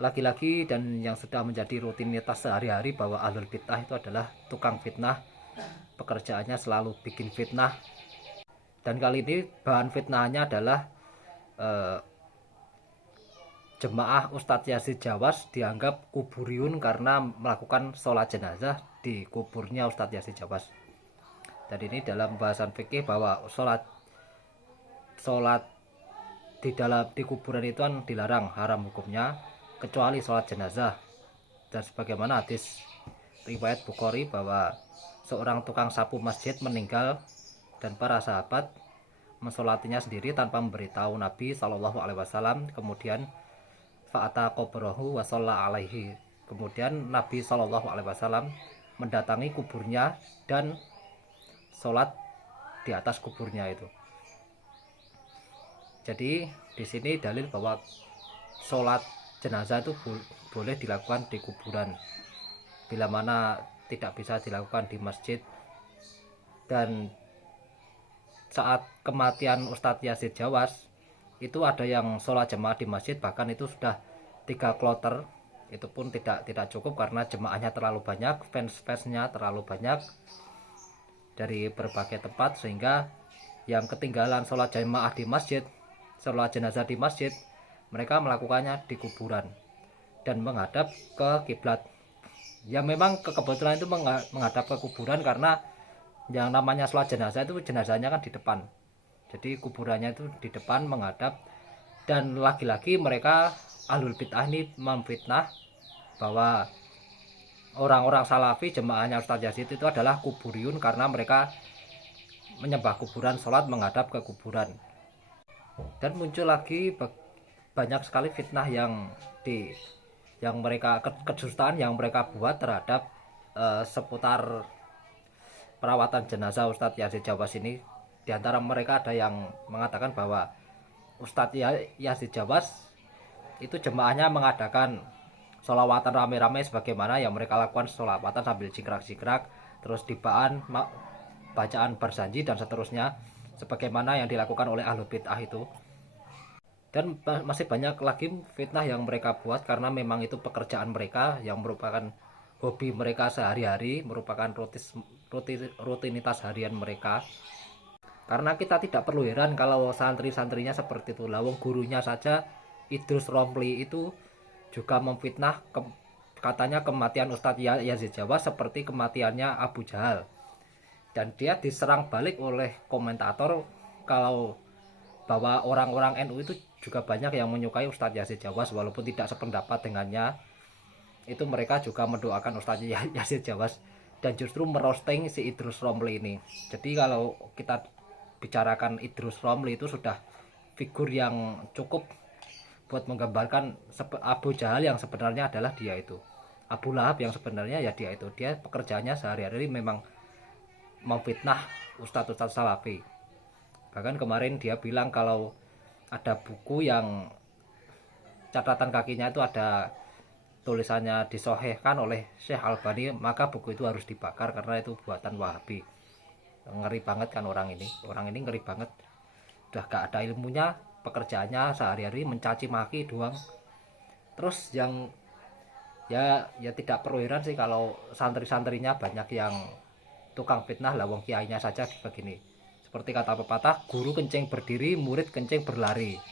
lagi-lagi dan yang sudah menjadi rutinitas sehari-hari bahwa ahlul fitnah itu adalah tukang fitnah, pekerjaannya selalu bikin fitnah. Dan kali ini bahan fitnahnya adalah eh, jemaah Ustadz Yazid Jawas dianggap kuburiyun karena melakukan sholat jenazah di kuburnya Ustadz Yazid Jawas. Dan ini dalam bahasan fikih bahwa sholat di kuburan itu kan dilarang, haram hukumnya, kecuali sholat jenazah. Dan sebagaimana hadis riwayat Bukhari bahwa seorang tukang sapu masjid meninggal dan para sahabat mensolatinya sendiri tanpa memberitahu Nabi Shallallahu Alaihi Wasallam. Kemudian fa'ata qabrahu wa shalla alaihi. Kemudian Nabi Shallallahu Alaihi Wasallam mendatangi kuburnya dan sholat di atas kuburnya itu. Jadi di sini dalil bahwa sholat jenazah itu boleh dilakukan di kuburan bila mana tidak bisa dilakukan di masjid. Dan saat kematian Ustadz Yazid Jawas itu ada yang sholat jemaah di masjid, bahkan itu sudah 3 kloter. Itu pun tidak cukup karena jemaahnya terlalu banyak, fans-fansnya terlalu banyak dari berbagai tempat, sehingga yang ketinggalan sholat jemaah di masjid, sholat jenazah di masjid, mereka melakukannya di kuburan dan menghadap ke kiblat. Ya memang kebetulan itu menghadap ke kuburan karena yang namanya sholat jenazah itu jenazahnya kan di depan, jadi kuburannya itu di depan menghadap. Dan lagi-lagi mereka ahlul bid'ah ini memfitnah bahwa orang-orang salafi jemaahnya Ustadz Yazid itu adalah kuburiyun karena mereka menyembah kuburan, sholat menghadap ke kuburan. Dan muncul lagi banyak sekali fitnah yang mereka kedustaan yang mereka buat terhadap seputar perawatan jenazah Ustadz Yazid Jawas ini. Di antara mereka ada yang mengatakan bahwa Ustadz Yazid Jawas itu jemaahnya mengadakan sholawatan rame-rame sebagaimana yang mereka lakukan, sholawatan sambil jingkrak-jingkrak, terus dibaan bacaan berjanji dan seterusnya, sebagaimana yang dilakukan oleh ahlul bid'ah itu. Dan masih banyak lagi fitnah yang mereka buat karena memang itu pekerjaan mereka, yang merupakan hobi mereka sehari-hari, merupakan rutinitas harian mereka. Karena kita tidak perlu heran kalau santri-santrinya seperti itu. Lawang gurunya saja Idrus Romli itu juga memfitnah katanya kematian Ustadz Yazid Jawas seperti kematiannya Abu Jahal. Dan dia diserang balik oleh komentator kalau bahwa orang-orang NU itu juga banyak yang menyukai Ustadz Yazid Jawas walaupun tidak sependapat dengannya. Itu mereka juga mendoakan Ustadz Yazid Jawas dan justru merosting si Idrus Romli ini. Jadi kalau kita bicarakan Idrus Romli itu sudah figur yang cukup buat menggambarkan Abu Jahal yang sebenarnya adalah dia itu, Abu Lahab yang sebenarnya ya dia itu. Dia pekerjaannya sehari-hari memang memfitnah ustadz-ustadz salafi. Bahkan kemarin dia bilang kalau ada buku yang catatan kakinya itu ada tulisannya disohehkan oleh Syekh Albani, maka buku itu harus dibakar karena itu buatan Wahabi. Ngeri banget kan orang ini ngeri banget. Udah gak ada ilmunya, pekerjaannya sehari-hari mencaci maki doang. Terus yang ya tidak perlu heran sih kalau santri-santrinya banyak yang tukang fitnah. Lawang kiainya saja begini. Seperti kata pepatah, guru kencing berdiri, murid kencing berlari.